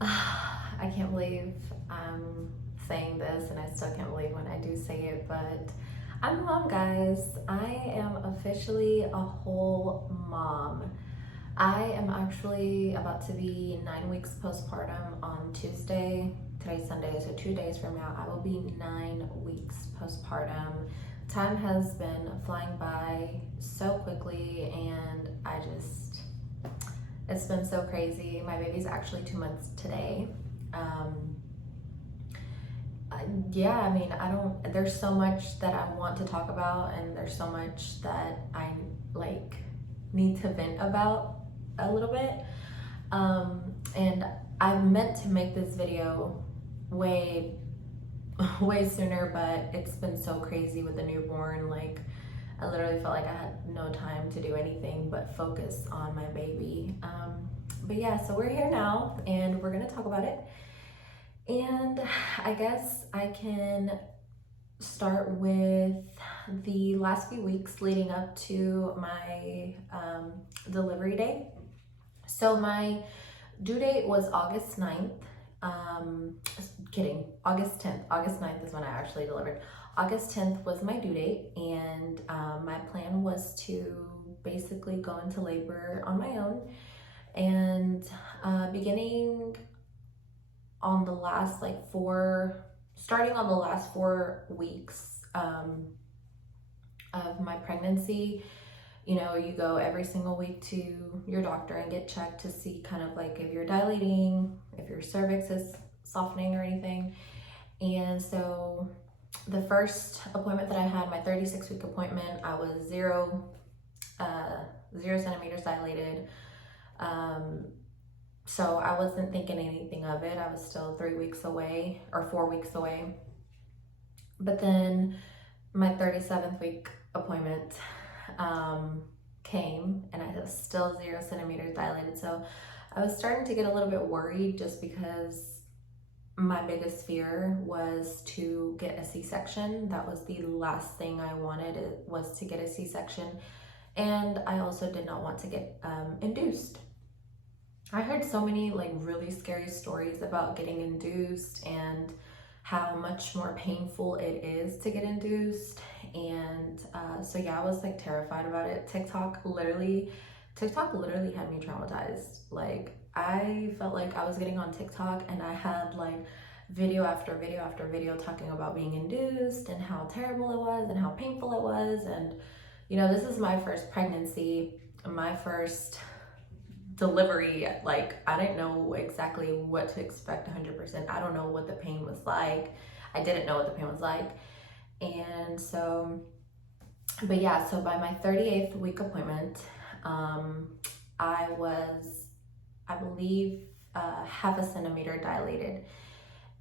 I can't believe I'm saying this, and I still can't believe when I do say it, but I'm a mom, guys. I am officially a whole mom. I am actually about to be 9 weeks postpartum on Tuesday. Today's Sunday, so 2 days from now, I will be 9 weeks postpartum. Time has been flying by so quickly, and it's been so crazy. My baby's actually 2 months today. Um, yeah, I mean, there's so much that I want to talk about, and there's so much that I like need to vent about a little bit. And I meant to make this video way, way sooner, but it's been so crazy with the newborn. Like, I literally felt like I had no time to do anything but focus on my baby. But yeah, so we're here now and we're gonna talk about it. And I guess I can start with the last few weeks leading up to my delivery day. So my due date was August 9th. Kidding, August 10th. August 9th is when I actually delivered. August 10th was my due date, and my plan was to basically go into labor on my own. And beginning on the last starting on the last 4 weeks of my pregnancy, you know, you go every single week to your doctor and get checked to see kind of like if you're dilating, if your cervix is softening or anything. And so the first appointment that I had, my 36-week appointment, I was 0 centimeters dilated. So I wasn't thinking anything of it. I was still 3 weeks away or 4 weeks away. But then my 37th week appointment came, and I was still 0 centimeters dilated. So I was starting to get a little bit worried, just because my biggest fear was to get a C-section. That was the last thing I wanted, was to get a C-section. And I also did not want to get induced. I heard so many like really scary stories about getting induced and how much more painful it is to get induced. And so yeah, I was like terrified about it. TikTok literally had me traumatized. Like, I felt like I was getting on TikTok and I had like video after video after video talking about being induced and how terrible it was and how painful it was. And you know, this is my first pregnancy, my first delivery. Like, I didn't know exactly what to expect 100%. I don't know what the pain was like. I didn't know what the pain was like. And so, but yeah, so by my 38th week appointment, I was, I believe, half a centimeter dilated.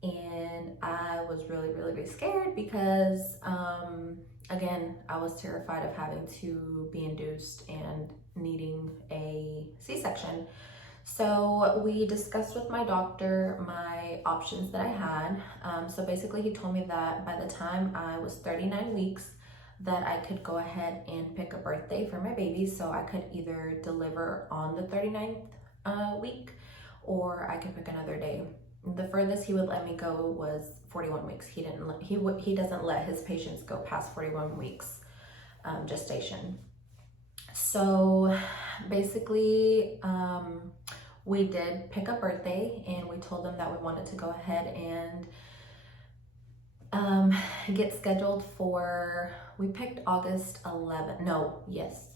And I was really, really, really scared because, again, I was terrified of having to be induced and needing a C-section. So we discussed with my doctor my options that I had. So basically he told me that by the time I was 39 weeks, that I could go ahead and pick a birthday for my baby. So I could either deliver on the 39th week, or I could pick another day. The furthest he would let me go was 41 weeks. He doesn't let his patients go past 41 weeks gestation. So basically, we did pick a birthday, and we told them that we wanted to go ahead and get scheduled for, we picked August 11th. No, yes,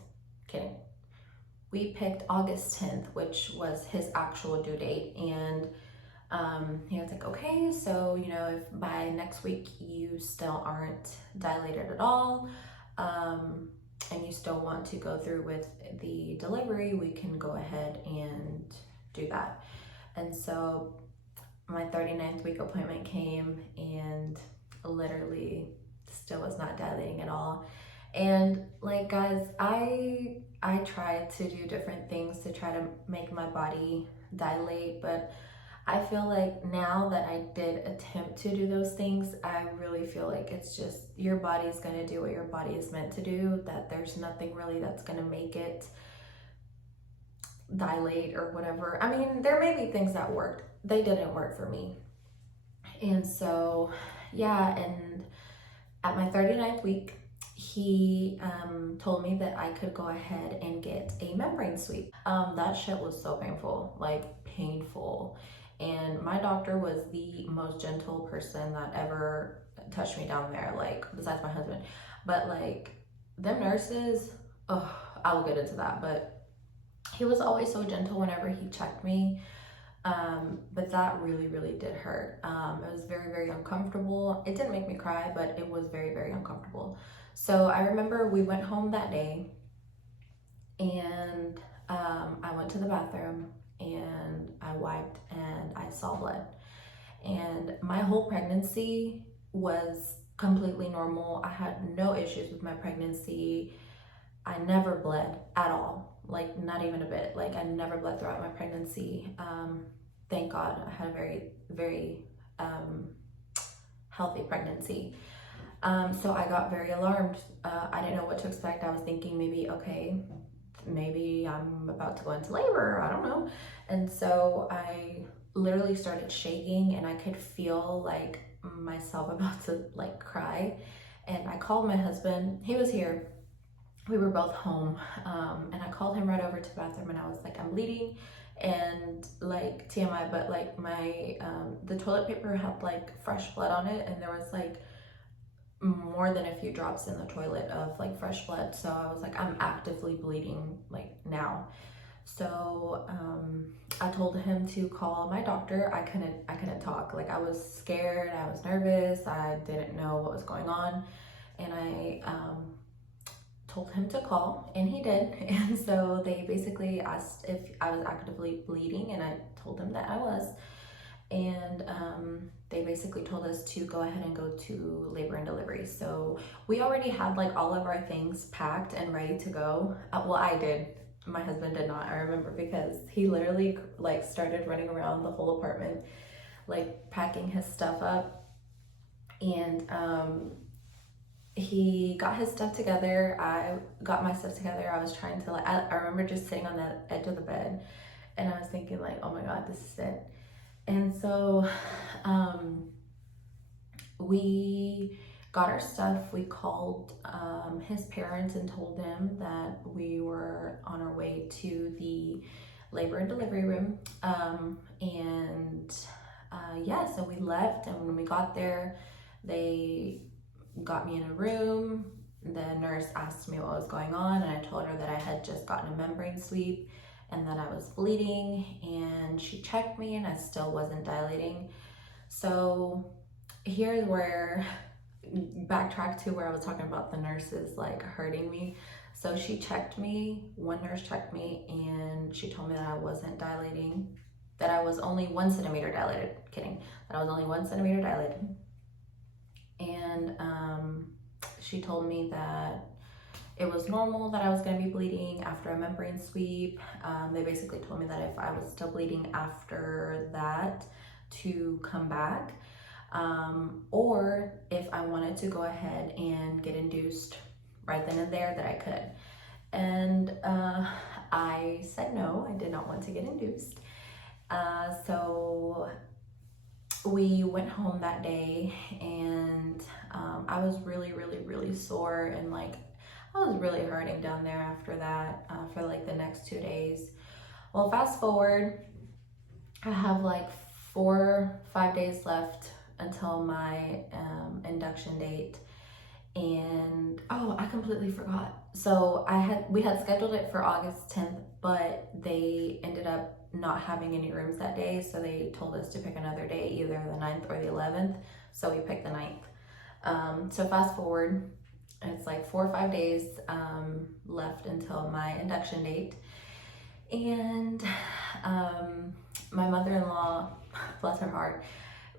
kidding. We picked August 10th, which was his actual due date. And he was like, okay, so, you know, if by next week you still aren't dilated at all, and you still want to go through with the delivery, we can go ahead and do that. And so my 39th week appointment came, and literally still was not dilating at all. And like, guys, I tried to do different things to try to make my body dilate, but I feel like now that I did attempt to do those things, I really feel like it's just your body's going to do what your body is meant to do, that there's nothing really that's going to make it dilate or whatever. I mean, there may be things that worked they didn't work for me. And so, yeah, and at my 39th week, he told me that I could go ahead and get a membrane sweep. That shit was so painful, like painful. And my doctor was the most gentle person that ever touched me down there, like besides my husband. But like them nurses, oh, I will get into that. But he was always so gentle whenever he checked me. But that really, really did hurt. It was very, very uncomfortable. It didn't make me cry, but it was very, very uncomfortable. So I remember we went home that day, and I went to the bathroom and I wiped and I saw blood. And my whole pregnancy was completely normal. I had no issues with my pregnancy. I never bled at all, like not even a bit. Like I never bled throughout my pregnancy. Thank God I had a very, very healthy pregnancy. So I got very alarmed. I didn't know what to expect. I was thinking maybe, okay, maybe I'm about to go into labor. I don't know. And so I literally started shaking, and I could feel like myself about to like cry. And I called my husband. He was here. We were both home, and I called him right over to the bathroom, and I was like, I'm bleeding, and like TMI, but like my the toilet paper had like fresh blood on it, and there was like more than a few drops in the toilet of like fresh blood. So I was like, I'm actively bleeding like now. So I told him to call my doctor. I couldn't talk. Like I was scared, I was nervous, I didn't know what was going on, and I told him to call, and he did. And so they basically asked if I was actively bleeding, and I told them that I was. And they basically told us to go ahead and go to labor and delivery. So we already had like all of our things packed and ready to go. Well, I did. My husband did not, I remember, because he literally like started running around the whole apartment, like packing his stuff up. And he got his stuff together. I got my stuff together. I was trying to like, I remember just sitting on the edge of the bed, and I was thinking like, oh my God, this is it. And so we got our stuff. We called his parents and told them that we were on our way to the labor and delivery room. Yeah, so we left, and when we got there, they got me in a room. The nurse asked me what was going on, and I told her that I had just gotten a membrane sweep and that I was bleeding, and she checked me and I still wasn't dilating. So here's where, backtrack to where I was talking about the nurses like hurting me. So she checked me, one nurse checked me, and she told me that I wasn't dilating, that I was only 1 centimeter dilated. Kidding, that I was only 1 centimeter dilated. And she told me that it was normal that I was going to be bleeding after a membrane sweep. They basically told me that if I was still bleeding after that, to come back, or if I wanted to go ahead and get induced right then and there, that I could. And I said no, I did not want to get induced. So we went home that day, and I was really, really, really sore, and like I was really hurting down there after that for like the next 2 days. Well, fast forward, I have like 4-5 days left until my induction date. And oh, I completely forgot. So we had scheduled it for August 10th, but they ended up not having any rooms that day. So they told us to pick another day, either the 9th or the 11th. So we picked the 9th. So fast forward, it's like 4 or 5 days left until my induction date. And my mother-in-law, bless her heart,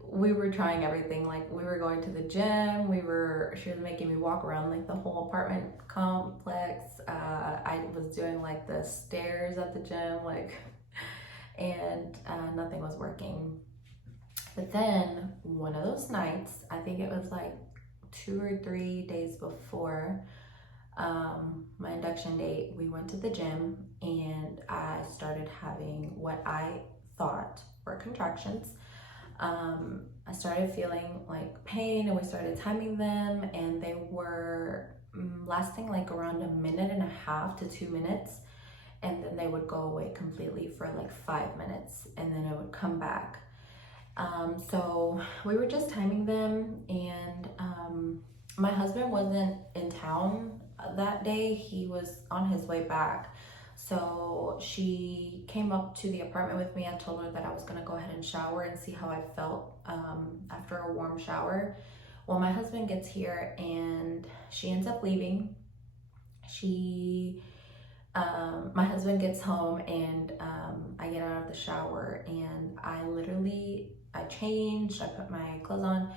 we were trying everything. Like we were going to the gym, she was making me walk around like the whole apartment complex. I was doing like the stairs at the gym, and nothing was working. But then one of those nights, I think it was like 2 or 3 days before my induction date, we went to the gym, and I started having what I thought were contractions. I started feeling like pain, and we started timing them, and they were lasting like around 1.5 to 2 minutes, and then they would go away completely for like 5 minutes, and then it would come back. So we were just timing them, and my husband wasn't in town that day. He was on his way back. So she came up to the apartment with me. I told her that I was gonna go ahead and shower and see how I felt after a warm shower. Well, my husband gets here and she ends up leaving. My husband gets home, and I get out of the shower, and I changed, I put my clothes on,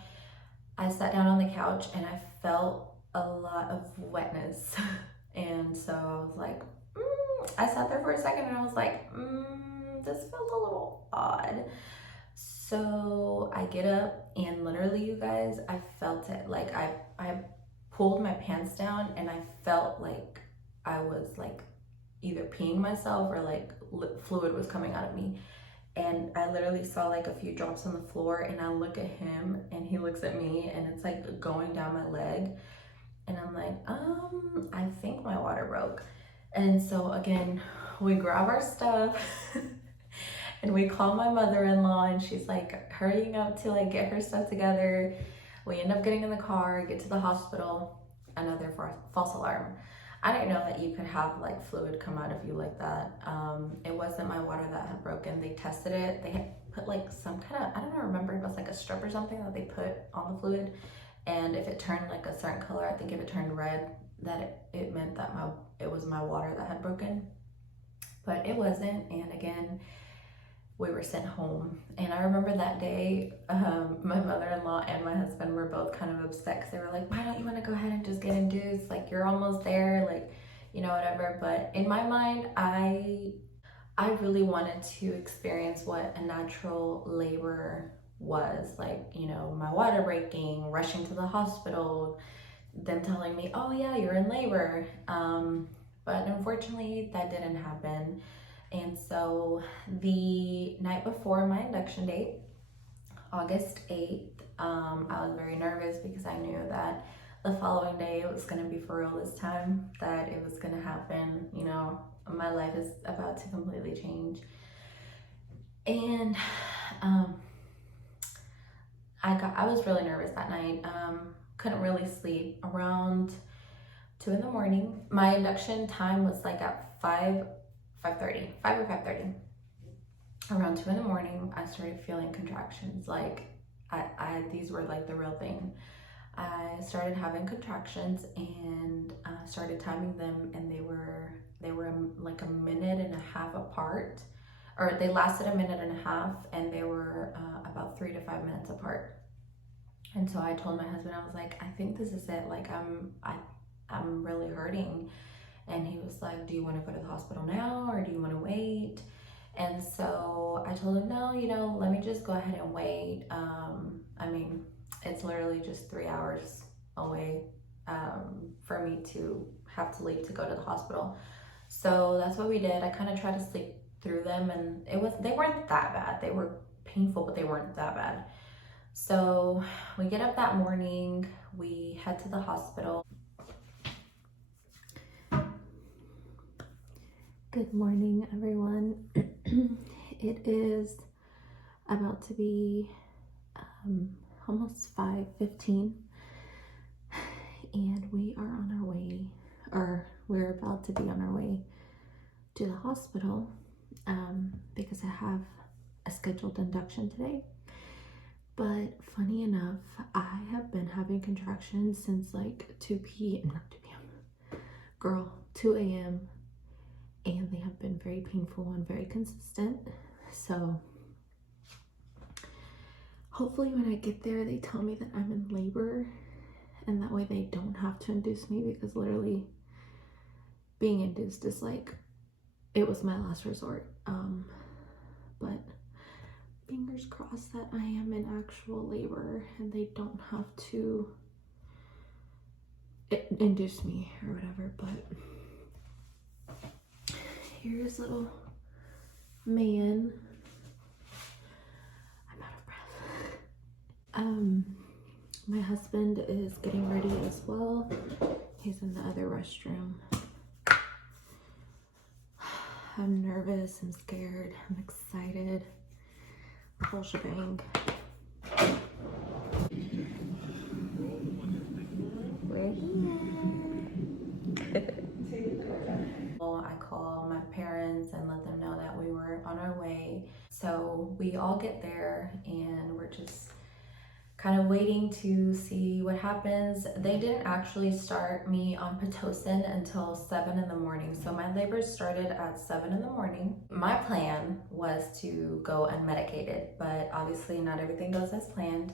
I sat down on the couch, and I felt a lot of wetness. And so I was like, I sat there for a second, and I was like, this feels a little odd. So I get up, and literally, you guys, I felt it. Like I pulled my pants down, and I felt like I was like either peeing myself or like fluid was coming out of me. And I literally saw like a few drops on the floor, and I look at him and he looks at me, and it's like going down my leg. And I'm like, I think my water broke. And so again, we grab our stuff and we call my mother-in-law, and she's like hurrying up to like get her stuff together. We end up getting in the car, get to the hospital. Another false alarm. I didn't know that you could have like fluid come out of you like that. It wasn't my water that had broken. They tested it. They had put like some kind of, I don't remember if it was like a strip or something that they put on the fluid. And if it turned like a certain color, I think if it turned red, that it meant that it was my water that had broken. But it wasn't. And again, we were sent home. And I remember that day, my mother-in-law and my husband were both kind of upset, because they were like, why don't you want to go ahead and just get induced? Like, you're almost there, like, you know, whatever. But in my mind, I really wanted to experience what a natural labor was. Like, you know, my water breaking, rushing to the hospital, them telling me, oh yeah, you're in labor. But unfortunately, that didn't happen. And so the night before my induction date, August 8th, I was very nervous, because I knew that the following day it was going to be for real this time, that it was going to happen. You know, my life is about to completely change. And I was really nervous that night. Couldn't really sleep. Around 2 in the morning, my induction time was like at 5 or 5:30. Around 2 in the morning, I started feeling contractions. Like these were like the real thing. I started having contractions, and started timing them, and they were like 1.5 minutes apart, or they lasted 1.5 minutes, and they were about 3 to 5 minutes apart. And so I told my husband, I was like, I think this is it. Like I'm really hurting. And he was like, do you want to go to the hospital now, or do you want to wait? And so I told him, no, you know, let me just go ahead and wait. I mean, it's literally just 3 hours away for me to have to leave to go to the hospital. So that's what we did. I kind of tried to sleep through them, and they weren't that bad. They were painful, but they weren't that bad. So we get up that morning, we head to the hospital. Good morning, everyone. It is about to be almost 5:15, and we are on our way, or we're about to be on our way to the hospital, because I have a scheduled induction today. But funny enough, I have been having contractions since like 2 a.m. And they have been very painful and very consistent. So hopefully when I get there, they tell me that I'm in labor, and that way they don't have to induce me, because literally being induced is like, it was my last resort. But fingers crossed that I am in actual labor and they don't have to induce me or whatever. But here's little man. My husband is getting ready as well. He's in the other restroom. I'm nervous, I'm scared, I'm excited. The whole shebang. We're here. I call my parents and let them know that we were on our way. So we all get there and we're just kind of waiting to see what happens. They didn't actually start me on Pitocin until 7 in the morning. So my labor started at 7 in the morning. My plan was to go unmedicated, but obviously not everything goes as planned.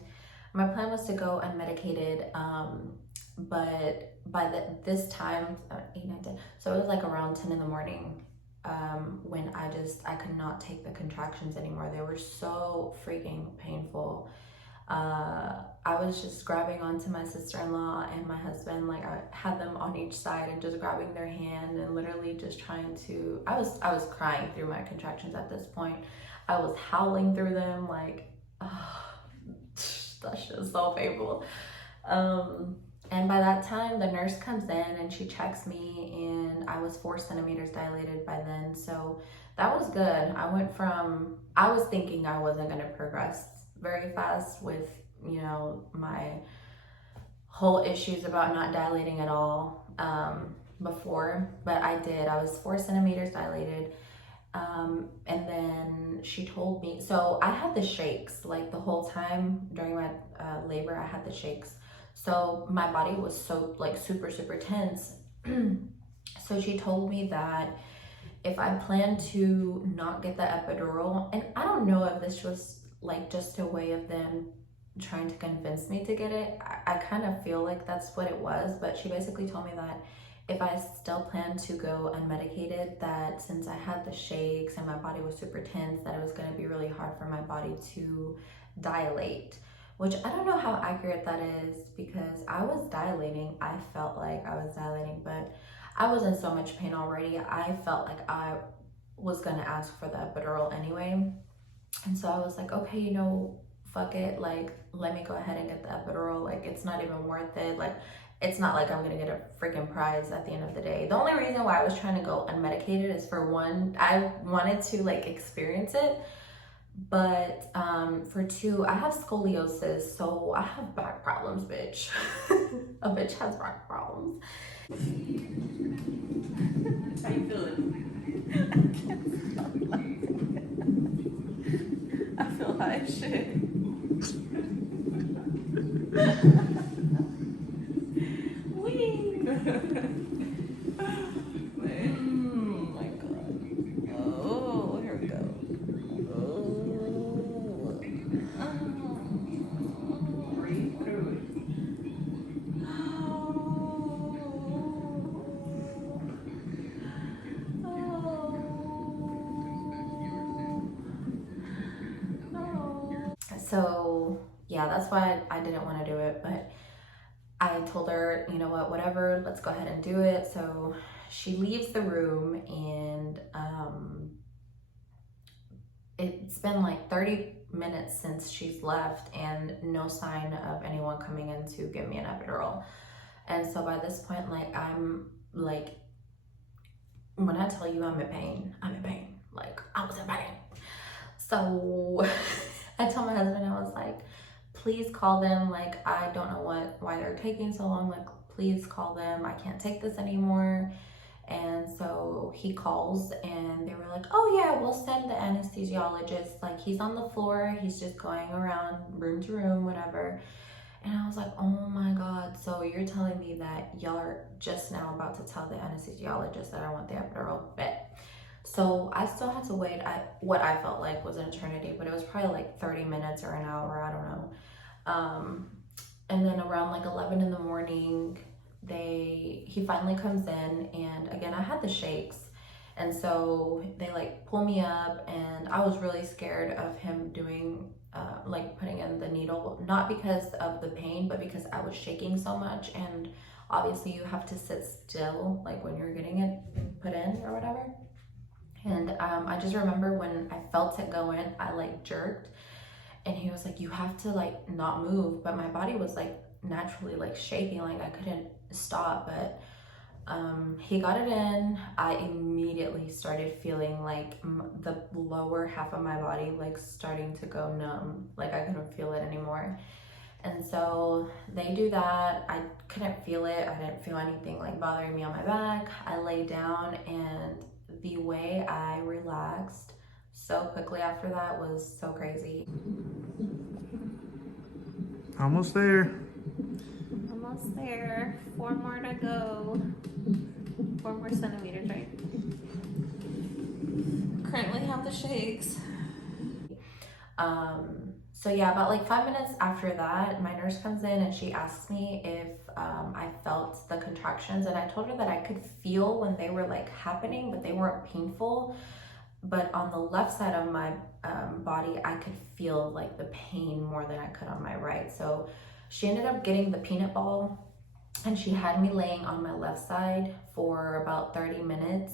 My plan was to go unmedicated, but by this time, 8, 9, 10, so it was like around 10 in the morning when I could not take the contractions anymore. They were so freaking painful. I was just grabbing onto my sister-in-law and my husband, like I had them on each side and just grabbing their hand and literally just trying to, I was crying through my contractions at this point. I was howling through them, like, oh, that shit is so painful. And by that time, the nurse comes in and she checks me, and I was 4 centimeters dilated by then. So that was good. I was thinking I wasn't going to progress very fast with, you know, my whole issues about not dilating at all before, but I did. I was 4 centimeters dilated. And then she told me, so I had the shakes like the whole time during my labor. I had the shakes. So my body was so like super tense. So she told me that if I plan to not get the epidural, and I don't know if this was like just a way of them trying to convince me to get it. I kind of feel like that's what it was, but she basically told me that if I still plan to go unmedicated, that since I had the shakes and my body was super tense, that it was going to be really hard for my body to dilate, which I don't know how accurate that is, because I was dilating. I felt like I was dilating, but I was in so much pain already. I felt like I was going to ask for the epidural anyway. And so I was like, okay, you know, fuck it. Like, let me go ahead and get the epidural. Like, it's not even worth it. Like, it's not like I'm gonna get a freaking prize at the end of the day. The only reason why I was trying to go unmedicated is, for one, I wanted to like experience it, but for two, I have scoliosis, so I have back problems, bitch. A bitch has back problems. How you feeling? I feel high as shit. Oh my god. Oh, here we go. Oh. Breathe through it. So yeah, that's why I didn't want to do it, but I told her, you know what, whatever, let's go ahead and do it. So she leaves the room, and it's been like 30 minutes since she's left and no sign of anyone coming in to give me an epidural. And so by this point, like, I'm like, when I tell you I'm in pain, I'm in pain. Like, I was in pain. So I told my husband, I was like, please call them. Like, I don't know why they're taking so long. Like, please call them. I can't take this anymore. And so he calls, and they were like, oh yeah, we'll send the anesthesiologist. Like, he's on the floor. He's just going around room to room, whatever. And I was like, oh my God. So you're telling me that y'all are just now about to tell the anesthesiologist that I want the epidural? Bet. So I still had to wait. What I felt like was an eternity, but it was probably like 30 minutes or an hour, I don't know. And then around like 11 in the morning, he finally comes in, and again, I had the shakes. And so they like pull me up, and I was really scared of him doing, like putting in the needle, not because of the pain, but because I was shaking so much. And obviously you have to sit still, like when you're getting it put in or whatever. And I just remember when I felt it go in, I like jerked. And he was like, you have to like not move. But my body was like naturally like shaking, like I couldn't stop. But he got it in. I immediately started feeling like the lower half of my body like starting to go numb, like I couldn't feel it anymore. And so they do that. I couldn't feel it. I didn't feel anything like bothering me on my back. I lay down, and the way I relaxed so quickly after that was so crazy. Almost there. Almost there. 4 more to go. 4 more centimeters, right? Currently have the shakes. So yeah, about like 5 minutes after that, my nurse comes in and she asks me if I felt the contractions, and I told her that I could feel when they were like happening, but they weren't painful. But on the left side of my body, I could feel like the pain more than I could on my right. So she ended up getting the peanut ball, and she had me laying on my left side for about 30 minutes.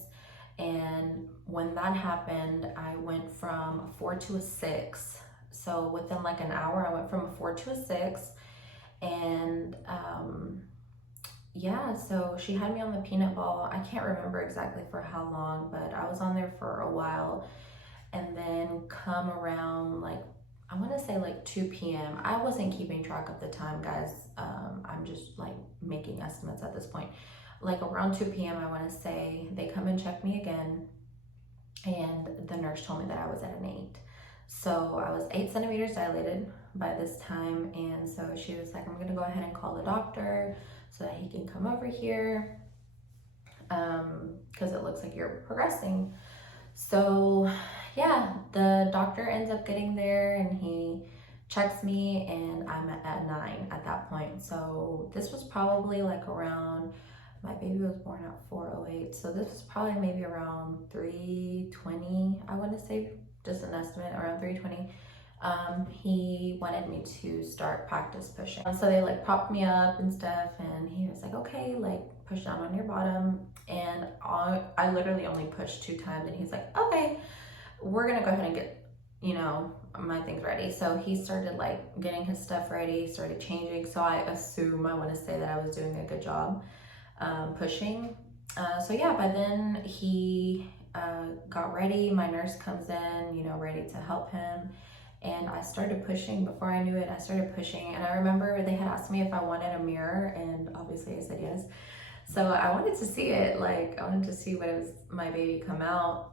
And when that happened, I went from a 4 to a 6. So within like an hour, I went from a 4 to a 6. And yeah, so she had me on the peanut ball. I can't remember exactly for how long, but I was on there for a while. And then come around like, I want to say like 2 p.m. I wasn't keeping track of the time, guys. I'm just like making estimates at this point. Like around 2 p.m. I want to say, they come and check me again, and the nurse told me that I was at an 8. So I was 8 centimeters dilated by this time, and so she was like, I'm gonna go ahead and call the doctor so that he can come over here, because it looks like you're progressing. So yeah, the doctor ends up getting there, and he checks me, and I'm at 9 at that point. So this was probably like around, my baby was born at 4:08, so this was probably maybe around 3:20, I want to say, just an estimate, around 3:20. He wanted me to start practice pushing. So they like propped me up and stuff, and he was like, okay, like push down on your bottom. And I literally only pushed 2 times, and he's like, okay, we're gonna go ahead and get, you know, my things ready. So he started like getting his stuff ready, started changing. So I want to say that I was doing a good job pushing. So yeah, by then he got ready. My nurse comes in, you know, ready to help him. And I started pushing. Before I knew it, I started pushing. And I remember they had asked me if I wanted a mirror, and obviously I said yes. So I wanted to see it. Like, I wanted to see what it was, my baby come out.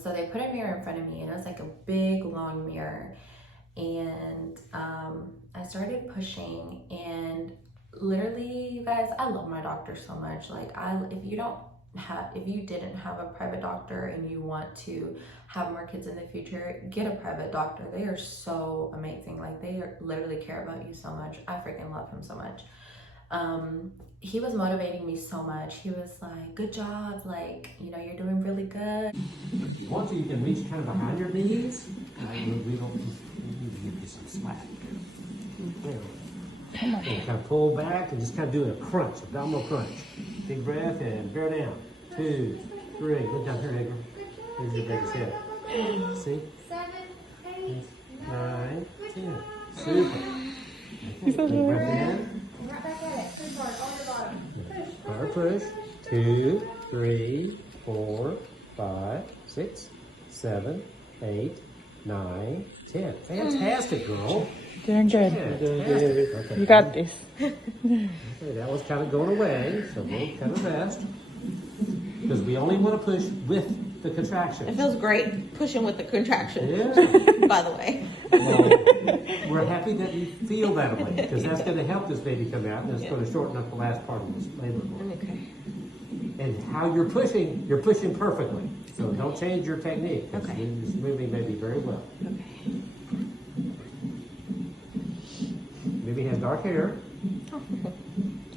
So they put a mirror in front of me, and it was like a big, long mirror. And I started pushing, and literally, you guys, I love my doctor so much. Like, if you didn't have a private doctor and you want to have more kids in the future, get a private doctor. They are so amazing. Like, they literally care about you so much. I freaking love him so much. He was motivating me so much. He was like, good job, like, you know, you're doing really good. If you want to, you can reach kind of behind your knees. We don't need to give you some slack. There we go. And kind of pull back and just kind of do a crunch, abdominal crunch. Big breath and bear down. 2, 3. Look down here, neighbor. Here's your baby's head. See? 7, 8, 9, 10. Super. Okay. Big breath in. right back at it. Push hard on the bottom. Push. Hard push. 2, 3, 4, 5, 6, 7, 8, 9, 10. Fantastic, girl. Doing good. Yeah, doing good. Okay. You got this. Okay, that was kind of going away, so we'll kind of rest. Because we only want to push with the contractions. It feels great pushing with the contraction. Yeah. By the way. Well, we're happy that you feel that way, because that's going to help this baby come out, and it's going to shorten up the last part of this labor. Okay. And how you're pushing perfectly. So don't change your technique. Okay. You're just moving maybe very well. Okay. Maybe has dark hair.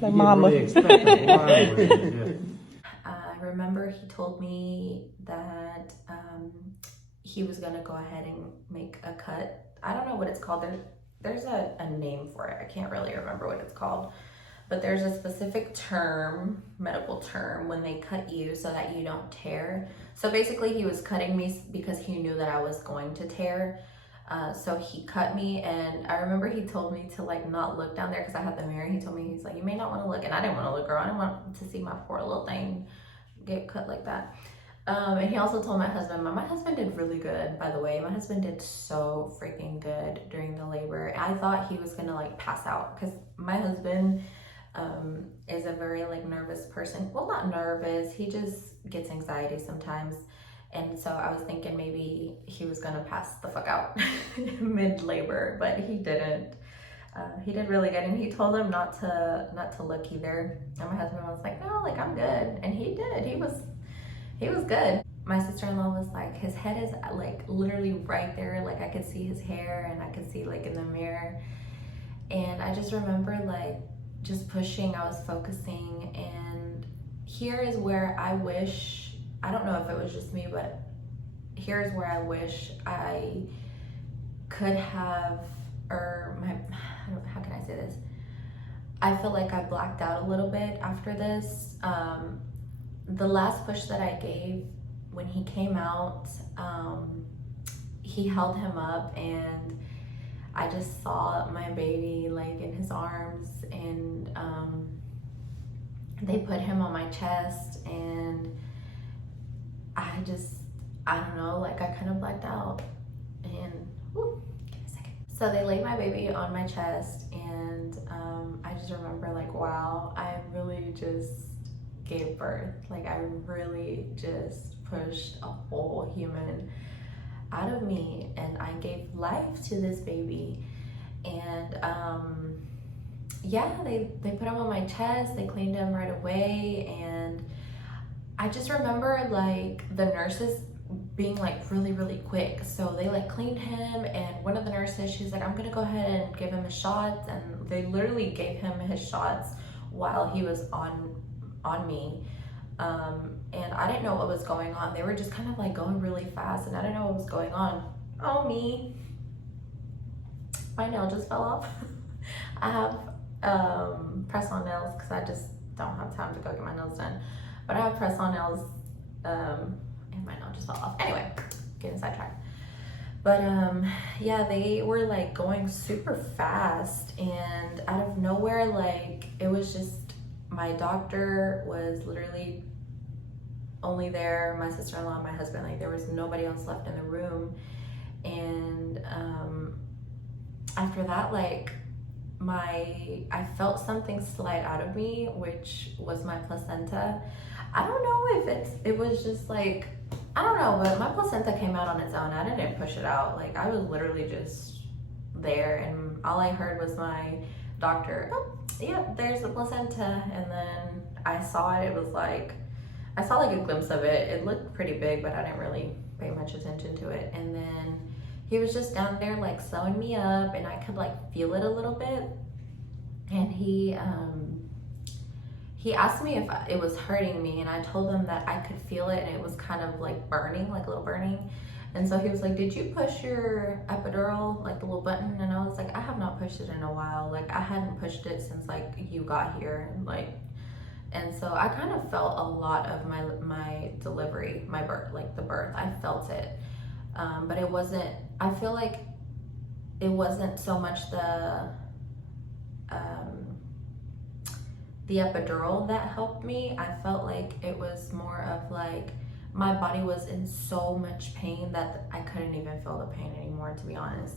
Like You mama. didn't really expect a blonde one, I remember he told me that he was gonna go ahead and make a cut. I don't know what it's called. There's a name for it. I can't really remember what it's called. But there's a specific term, medical term, when they cut you so that you don't tear. So basically he was cutting me because he knew that I was going to tear. So he cut me, and I remember he told me to like not look down there because I had the mirror. He told me, he's like, you may not want to look, and I didn't want to look, girl. I didn't want to see my poor little thing get cut like that. And he also told my husband, my husband did really good, by the way. My husband did so freaking good during the labor. I thought he was gonna like pass out because my husband is a very like nervous person. Well, not nervous, he just gets anxiety sometimes. And so I was thinking maybe he was gonna pass the fuck out mid-labor, but he didn't. He did really good, and he told him not to look either. And my husband was like, no, like I'm good, and he did. He was good. My sister-in-law was like, his head is like literally right there. Like I could see his hair, and I could see like in the mirror. And I just remember like just pushing. I was focusing, and here is where I wish. I don't know if it was just me, but here's where I wish I could have, or how can I say this? I feel like I blacked out a little bit after this. The last push that I gave when he came out, he held him up, and I just saw my baby like in his arms, and they put him on my chest, and I don't know, like I kind of blacked out, and give me a second. So they laid my baby on my chest, and I just remember like, wow, I really just gave birth. Like I really just pushed a whole human out of me, and I gave life to this baby. And yeah, they put him on my chest, they cleaned him right away, and I just remember like the nurses being like really quick. So they like cleaned him, and one of the nurses, she's like, I'm gonna go ahead and give him his shots, and they literally gave him his shots while he was on me. And I didn't know what was going on. They were just kind of like going really fast, and I didn't know what was going on. Oh me, my nail just fell off. I have press-on nails because I just don't have time to go get my nails done. But I have press-on nails, and my nail just fell off. Anyway, getting sidetracked. But yeah, they were like going super fast, and out of nowhere, like it was just, my doctor was literally only there, my sister-in-law and my husband, like there was nobody else left in the room. And after that, like I felt something slide out of me, which was my placenta. I don't know if it was just like, I don't know, but my placenta came out on its own. I didn't push it out. Like I was literally just there, and all I heard was my doctor, oh, yep, there's the placenta. And then I saw it. It was like, I saw like a glimpse of it. It looked pretty big, but I didn't really pay much attention to it. And then he was just down there like sewing me up, and I could like feel it a little bit. And he asked me if it was hurting me, and I told him that I could feel it, and it was kind of like burning, like a little burning. And so he was like, did you push your epidural, like the little button? And I was like, I have not pushed it in a while. Like I hadn't pushed it since like you got here, like. And so I kind of felt a lot of my delivery, my birth, like the birth. I felt it, but it wasn't. I feel like it wasn't so much the epidural that helped me. I felt like it was more of like my body was in so much pain that I couldn't even feel the pain anymore, to be honest.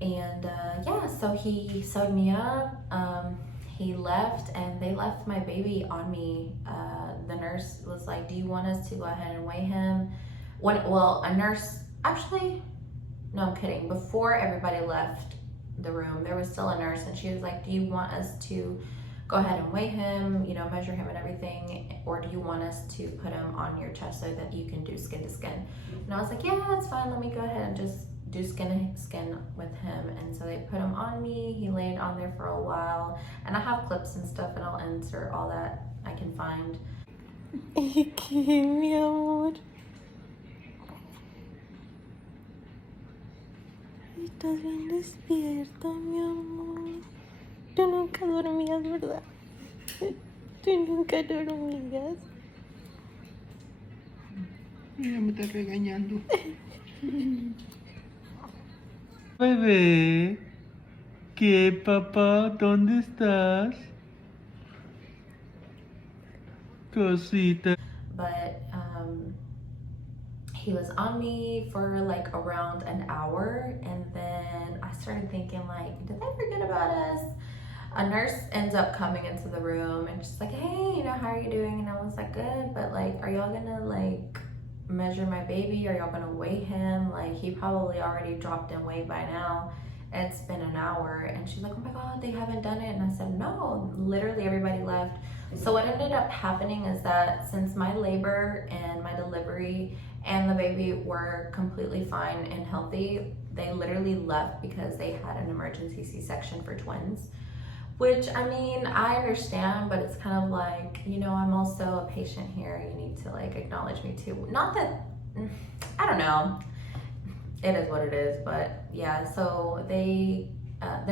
And yeah, so he sewed me up. He left, and they left my baby on me. The nurse was like, do you want us to go ahead and weigh him? A nurse, actually, no, I'm kidding. Before everybody left the room, there was still a nurse, and she was like, do you want us to go ahead and weigh him, you know, measure him and everything, or do you want us to put him on your chest so that you can do skin to skin? And I was like, yeah, that's fine. Let me go ahead and just do skin to skin with him. And so they put him on me. He laid on there for a while, and I have clips and stuff, and I'll insert all that I can find. ¿Qué, mi amor? Estás bien despierta, mi amor. Tú nunca dormías, ¿verdad? Tú nunca dormías. Mira, me está regañando. Bebé, ¿qué papá? ¿Dónde estás? Cosita. But he was on me for like around an hour, and then I started thinking like, did they forget about us? A nurse ends up coming into the room and she's like, hey, you know, how are you doing? And I was like, good, but like, are y'all gonna like measure my baby? Are y'all gonna weigh him? Like, he probably already dropped in weight by now. It's been an hour. And she's like, oh my God, they haven't done it. And I said, no, literally everybody left. So what ended up happening is that since my labor and my delivery and the baby were completely fine and healthy, they literally left because they had an emergency C-section for twins. Which, I mean, I understand, but it's kind of like, you know, I'm also a patient here. You need to like acknowledge me too. Not that, I don't know. It is what it is, but yeah, so the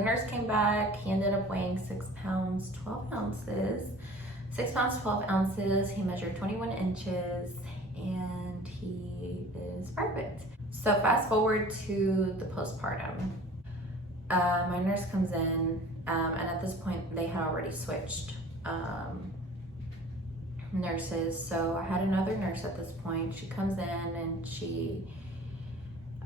nurse came back. He ended up weighing 6 pounds, 12 ounces. 6 pounds, 12 ounces. He measured 21 inches and he is perfect. So fast forward to the postpartum. My nurse comes in, and at this point they had already switched nurses. So I had another nurse at this point. She comes in and she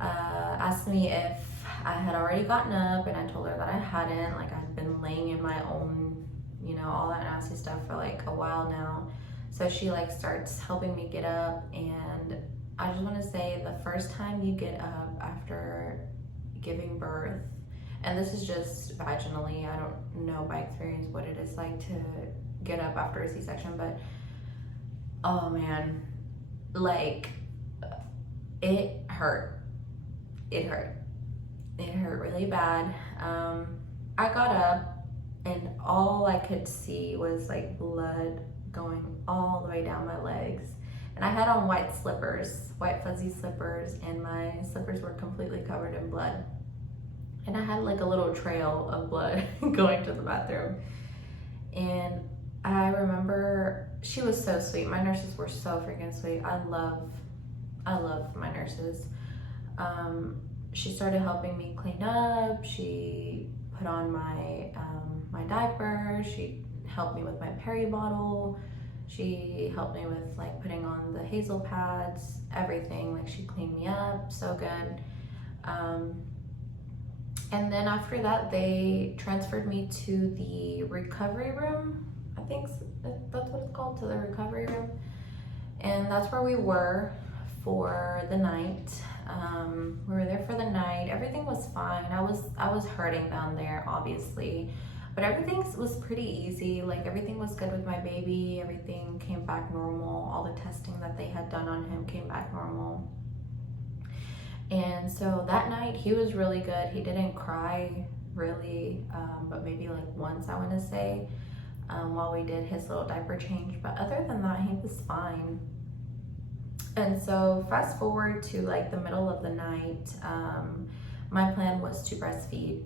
asked me if I had already gotten up, and I told her that I hadn't. Like, I'd been laying in my own, you know, all that nasty stuff for like a while now. So she like starts helping me get up, and I just want to say the first time you get up after giving birth, and this is just vaginally, I don't know by experience what it is like to get up after a C-section, but oh man, like it hurt. It hurt. It hurt really bad. I got up and all I could see was like blood going all the way down my legs. And I had on white slippers, white fuzzy slippers, and my slippers were completely covered in blood. And I had like a little trail of blood going to the bathroom. And I remember she was so sweet. My nurses were so freaking sweet. I love my nurses. She started helping me clean up. She put on my my diaper. She helped me with my peri bottle. She helped me with like putting on the hazel pads, everything. Like, she cleaned me up so good. And then after that, they transferred me to the recovery room. I think that's what it's called, to the recovery room. And that's where we were for the night. We were there for the night. Everything was fine. I was hurting down there, obviously, but everything was pretty easy. Like, everything was good with my baby. Everything came back normal. All the testing that they had done on him came back normal. And so that night he was really good. He didn't cry really, but maybe like once, I want to say, while we did his little diaper change. But other than that, he was fine. And so fast forward to like the middle of the night, my plan was to breastfeed.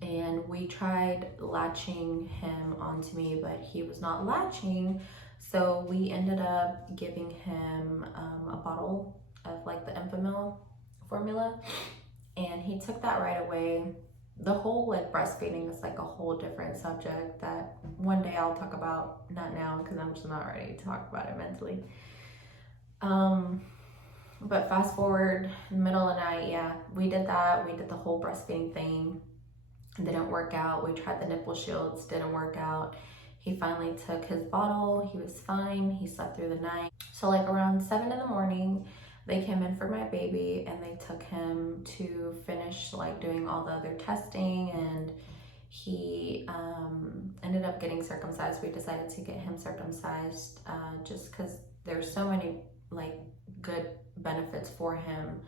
And we tried latching him onto me, but he was not latching. So we ended up giving him a bottle of like the Enfamil formula, and he took that right away. The whole like breastfeeding is like a whole different subject that one day I'll talk about, not now because I'm just not ready to talk about it mentally. But fast forward, middle of the night, yeah, we did that. We did the whole breastfeeding thing. It didn't work out. We tried the nipple shields, didn't work out. He finally took his bottle. He was fine. He slept through the night. So like around 7 in the morning, they came in for my baby and they took him to finish like doing all the other testing, and he ended up getting circumcised. We decided to get him circumcised just because there's so many like good benefits for him,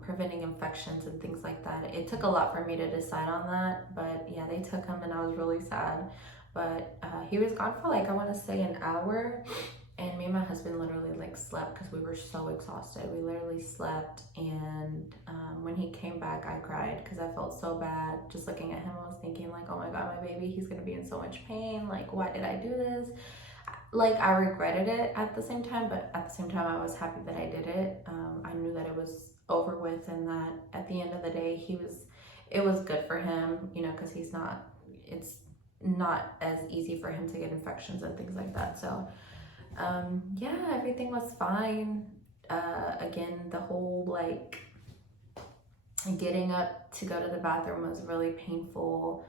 preventing infections and things like that. It took a lot for me to decide on that, but yeah, they took him and I was really sad. But he was gone for like, I want to say an hour. And me and my husband literally like slept because we were so exhausted. We literally slept, and when he came back, I cried because I felt so bad. Just looking at him, I was thinking like, oh my God, my baby, he's gonna be in so much pain. Like, why did I do this? Like, I regretted it at the same time, but at the same time, I was happy that I did it. I knew that it was over with, and that at the end of the day it was good for him, you know, because it's not as easy for him to get infections and things like that. So yeah, everything was fine. Again, the whole like getting up to go to the bathroom was really painful.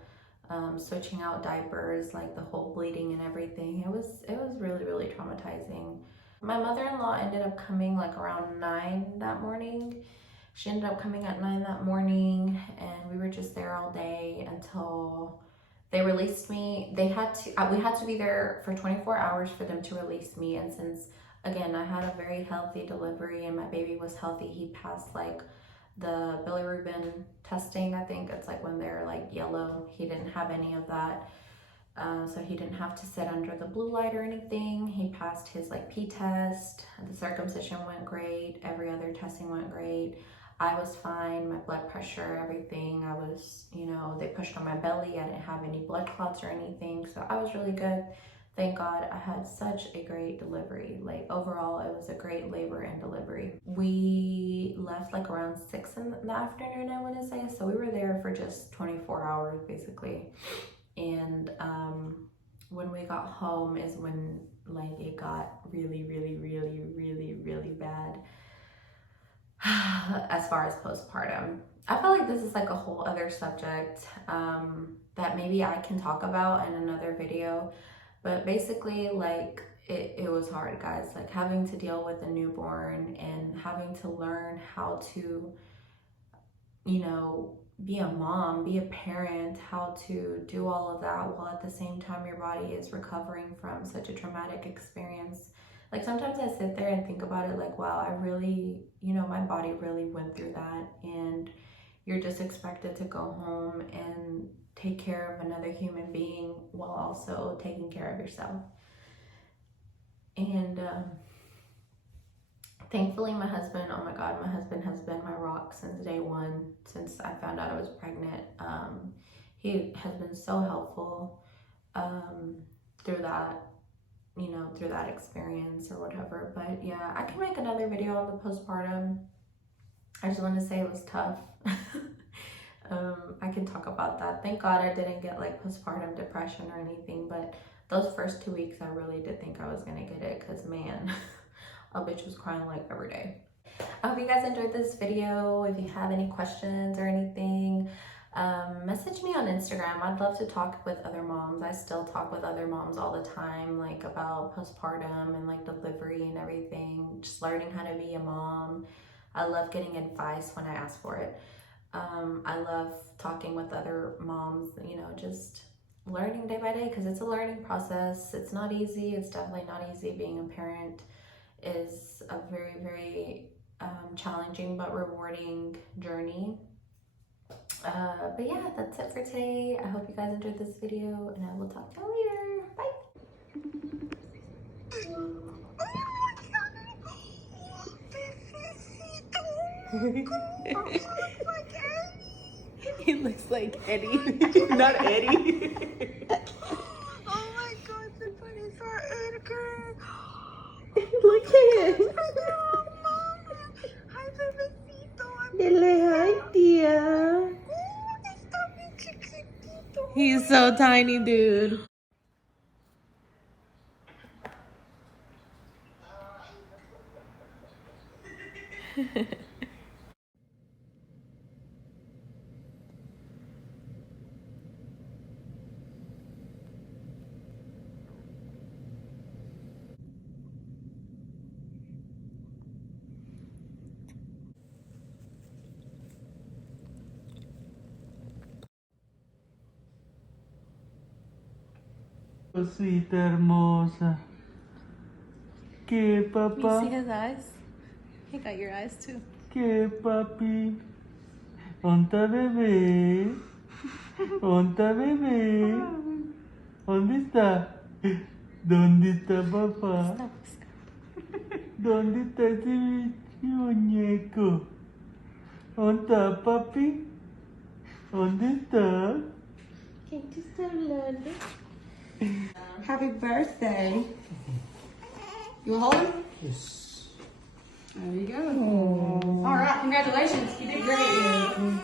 Switching out diapers, like the whole bleeding and everything, it was really traumatizing. My mother-in-law ended up coming like around 9 that morning. She ended up coming at 9 that morning, and we were just there all day until they released me. We had to be there for 24 hours for them to release me. And since, again, I had a very healthy delivery and my baby was healthy, he passed like the bilirubin testing. I think it's like when they're like yellow. He didn't have any of that. So he didn't have to sit under the blue light or anything. He passed his like P test. The circumcision went great. Every other testing went great. I was fine. My blood pressure, everything. I was, you know, they pushed on my belly. I didn't have any blood clots or anything. So I was really good. Thank God. I had such a great delivery. Like overall, it was a great labor and delivery. We left like around 6 in the afternoon, I want to say. So we were there for just 24 hours basically. And when we got home is when like it got really bad as far as postpartum. I feel like this is like a whole other subject that maybe I can talk about in another video. But basically, like, it was hard, guys. Like, having to deal with a newborn and having to learn how to, you know, be a mom, be a parent, how to do all of that while at the same time your body is recovering from such a traumatic experience. Like, sometimes I sit there and think about it like, wow, I really, you know, my body really went through that. And you're just expected to go home and take care of another human being while also taking care of yourself. And thankfully my husband, oh my God, my husband has been my rock since day one, since I found out I was pregnant. He has been so helpful through that, you know, through that experience or whatever. But yeah, I can make another video on the postpartum. I just want to say it was tough. I can talk about that. Thank God I didn't get like postpartum depression or anything, but those first 2 weeks I really did think I was gonna get it, because man, a bitch was crying like every day. I hope you guys enjoyed this video. If you have any questions or anything, message me on Instagram. I'd love to talk with other moms. I still talk with other moms all the time, like about postpartum and like delivery and everything, just learning how to be a mom. I love getting advice when I ask for it. I love talking with other moms, you know, just learning day by day, because it's a learning process. It's not easy. It's definitely not easy. Being a parent is a very challenging but rewarding journey. But yeah, that's it for today. I hope you guys enjoyed this video, and I will talk to you later. Bye. He looks like Eddie. Not Eddie. Oh my God, the bunnies are Edgar. Look at him. Hi, bebecito. Dile hi, dear. Está bien chiquitito. He's so tiny, dude. Cosita hermosa. ¿Qué, You papá? see his eyes? He got your eyes too. ¿Qué, papi? ¿Onta bebé? ¿Onta bebé? ¿Dónde está? ¿Dónde está papá? ¿Dónde está ese muñeco? ¿Dónde está papi? ¿Dónde está? Can't you stop loving? Happy birthday. You want to hold him? Yes. There you go. All right, congratulations. You did great.